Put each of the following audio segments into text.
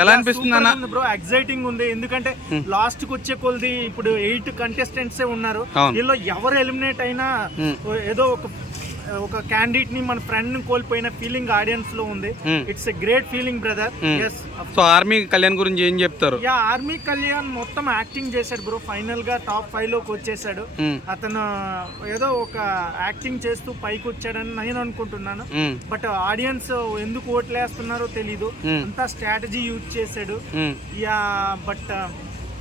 ఎలా అనిపిస్తుంది అన్న? బ్రో ఎగ్జైటింగ్ ఉంది, ఎందుకంటే లాస్ట్ కి వచ్చే కొలది ఇప్పుడు 8 కంటెస్టెంట్స్ ఉన్నారు. వీళ్ళు ఎవరు ఎలిమినేట్ అయినా ఏదో ఒక క్యాండిడేట్ ని మన ఫ్రెండ్ ని కోల్పోయిన ఫీలింగ్ ఆడియన్స్ లో ఉంది. It's a great feeling brother. So army Kalyan గురించి ఏం చెప్తారు? ఆర్మీ కళ్యాణ్ మొత్తం యాక్టింగ్ చేశాడు బ్రో, ఫైనల్ గా టాప్ 5 లోకి వచ్చేసాడు. అతను ఏదో ఒక యాక్టింగ్ చేస్తూ పైకి వచ్చాడని నేను అనుకుంటున్నాను. బట్ ఆడియన్స్ ఎందుకు ఓట్లేస్తున్నారో తెలీదు, అంతా స్ట్రాటజీ యూజ్ చేశాడు. బట్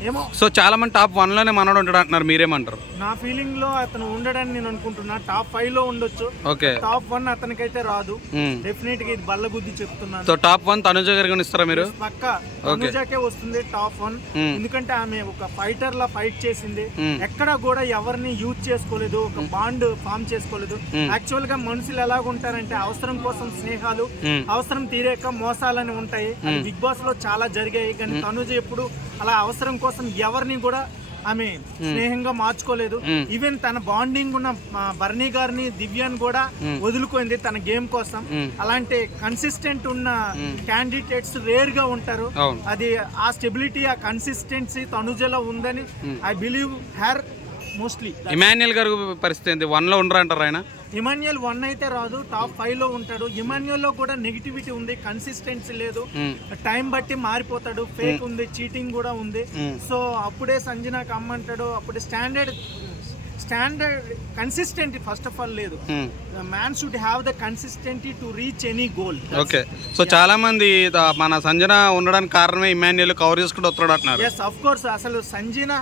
ఏమో. సో చాలా మంది టాప్ 1 లోనే మనోడు ఉంటాడు అంటున్నారు, మీరేమంటారు? నా ఫీలింగ్ లో అతను ఉండడని నేను అనుకుంటున్నా. టాప్ 5 లో ఉండొచ్చు, టాప్ 1 అతనికైతే రాదు. డెఫినెట్ గా ఇది బల్ల గుద్ది చెప్తున్నాను. సో టాప్ 1 తనుజ గారికి ఇస్తారా మీరు? పక్కా తనుజకే వస్తుంది టాప్ 1. ఎందుకంటే ఆమె ఒక ఫైటర్ లా ఫైట్ చేసింది, ఎక్కడ కూడా ఎవరిని యూజ్ చేసుకోలేదు, ఒక బాండ్ ఫామ్ చేసుకోలేదు. యాక్చువల్ గా మనుషులు ఎలాగుంటారంటే అవసరం కోసం స్నేహాలు, అవసరం తీరేక మోసాలని ఉంటాయి. బిగ్ బాస్ లో చాలా జరిగాయి, కానీ తనుజ ఎప్పుడు అలా అవసరం కోసం ఎవరిని కూడా ఆమె స్నేహంగా మార్చుకోలేదు. ఈవెన్ తన బాండింగ్ ఉన్న బర్నీ గారిని, దివ్యాన్ని కూడా వదులుకోయింది తన గేమ్ కోసం. అలాంటి కన్సిస్టెంట్ ఉన్న క్యాండిడేట్స్ రేర్ గా ఉంటారు. అది ఆ స్టెబిలిటీ, ఆ కన్సిస్టెన్సీ తనుజలో ఉందని I believe her mostly. Emmanuel గారి పరిస్థితి 1 లో ఉండరంటారు ఆయన? ఇమాన్యుయల్ 1 అయితే రాదు, టాప్ 5 లో ఉంటాడు. ఇమాన్యుయల్ లో కూడా నెగిటివిటీ ఉంది, కన్సిస్టెన్సీ లేదు, టైం బట్టి మారిపోతాడు, ఫేక్ ఉంది, చీటింగ్ కూడా ఉంది. సో అప్పుడే సంజనాకి అమ్మంటాడు, అప్పుడే standard consistent first of all లేదు. Man should have the consistency to reach any goal. Okay. So చాలా మంది మన సంజన ఉండడానికి కారణమే ఇమాన్యుయల్ కవర్ చేసుకుంటూ వస్తాడు అంటున్నారు. Yes, of course. అసలు సంజన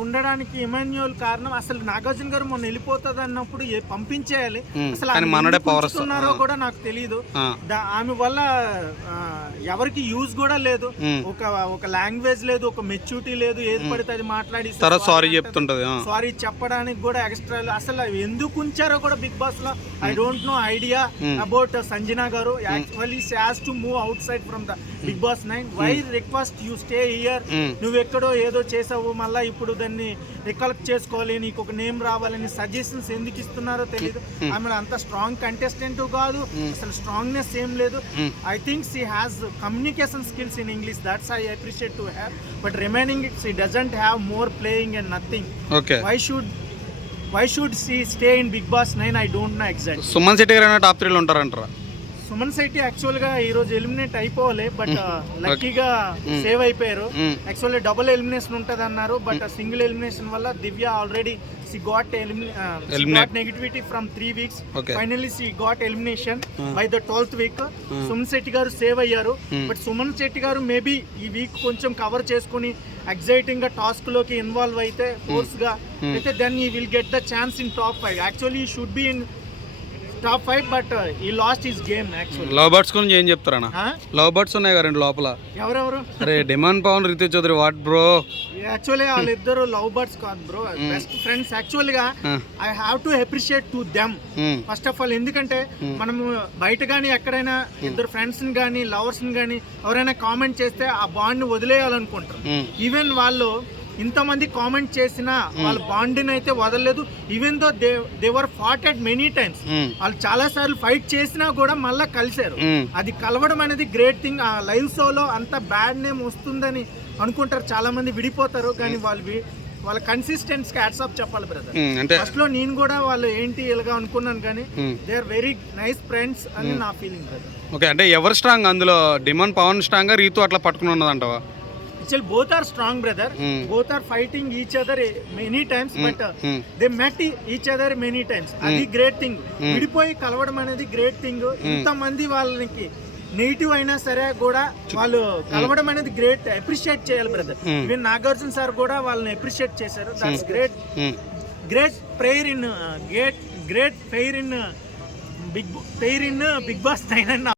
ఉండడానికి ఇమాన్యుయల్ కారణం. అసలు నాగార్జున గారు మొన్న వెళ్ళిపోతుంది అన్నప్పుడు పంపించేయాలి. అసలు ఉన్నారో కూడా నాకు తెలియదు. ఆమె వల్ల ఎవరికి యూజ్ కూడా లేదు, ఒక లాంగ్వేజ్ లేదు, ఒక మెచ్యూరిటీ లేదు, ఏది పడితే అది మాట్లాడి సారీ చెప్తుంటది. సారీ చెప్పడానికి కూడా ఎక్స్ట్రా. అసలు ఎందుకు ఉంచారో కూడా బిగ్ బాస్ లో I don't know idea about Sanjana గారు. Actually she has to move outside from the Bigg Boss 9. Why request you stay here? నువ్వు ఎక్కడో ఏదో చేసావు, మళ్ళీ ఇప్పుడు దాన్ని రికలెక్ట్ చేసుకోవాలి, నీకు ఒక నేమ్ రావాలని సజెషన్స్ ఎందుకు ఇస్తున్నారో తెలియదు. ఆమె అంత స్ట్రాంగ్ కంటెస్టెంట్ కాదు, అసలు స్ట్రాంగ్నెస్ ఏం లేదు. I think she has communication skills in English, that's I appreciate to have. But remaining she doesn't have more playing and nothing. Why should she stay in Bigg Boss 9? I don't know exact. Suman Shetty garu top 3 లో ఉంటారంటారా? Suman Shetty actual గా ఈ రోజు eliminate అయిపోవాలి, but లక్కీగా save అయిపోయారు. Actually double elimination ఉంటది అన్నారు, but single elimination వల్ల దివ్య already she got negativity from 3 weeks. Finally she got elimination by the 12th week. Suman Shetty గారు సేవ్ అయ్యారు, బట్ సుమన్ శెట్టి గారు మేబీ ఈ వీక్ కొంచెం కవర్ చేసుకుని ఎగ్జైటింగ్ గా టాస్క్ లోకి ఇన్వాల్వ్ అయితే ఫోర్స్ గా అయితే then he will get the chance in top 5. Actually he should be in top 5, but ఈ last his game. Actually love birds గురించి ఏం చెప్తారన్న? లవ్ బర్డ్స్ ఉన్నాయి కదా రెండు లోపల. ఎవరెవరు? అరే demon Pavan, Ritu Chowdary. What bro? Actually వాళ్ళిద్దరు లవ్ బర్డ్స్ కాదు బ్రో, బెస్ట్ ఫ్రెండ్స్. యాక్చువల్ గా I have to appreciate to them first of all. ఎందుకంటే మనము బయట గానీ ఎక్కడైనా ఇద్దరు ఫ్రెండ్స్ ని గానీ లవర్స్ ని గానీ ఎవరైనా కామెంట్ చేస్తే ఆ బాండ్ ని వదిలేయాలనుకుంటారు. ఈవెన్ వాళ్ళు ఇంతమంది కామెంట్ చేసినా వాళ్ళ బాండ్ని అయితే వదలలేదు. ఈవెన్ దో దేవర్ ఫాటెడ్ మెనీ టైమ్స్, వాళ్ళు చాలా సార్లు ఫైట్ చేసినా కూడా మళ్ళీ కలిశారు. అది కలవడం అనేది గ్రేట్ థింగ్. ఆ లైవ్ షోలో అంత బ్యాడ్ నేమ్ వస్తుందని అనుకుంటారు చాలా మంది, విడిపోతారు. కానీ వాళ్ళ కన్సిస్టెన్స్ హ్యాట్స్ ఆఫ్ చెప్పాలి బ్రదర్. ఫస్ట్ లో నేను కూడా వాళ్ళు ఏంటి ఇలాగా అనుకున్నాను, కానీ they are very nice friends అని నా ఫీలింగ్ బ్రదర్. ఓకే, అంటే ఎవరు స్ట్రాంగ్ అందులో? డిమాండ్ పవన్ స్ట్రాంగ్, రీతు అట్లా పట్టుకుని ఉన్నదంటవా? Both are strong brother. Both are fighting each other many times, but they met each other many times. అది గ్రేట్ థింగ్. విడిపోయి కలవడం అనేది గ్రేట్ థింగ్. ఇంతమంది వాళ్ళకి నెగిటివ్ అయినా సరే కూడా వాళ్ళు కలవడం అనేది గ్రేట్, అప్రిషియేట్ చేయాలి బ్రదర్. ఈవెన్ నాగార్జున సార్ కూడా వాళ్ళని అప్రిషియేట్ చేశారు. That's great player in Bigg Boss 9 అన్న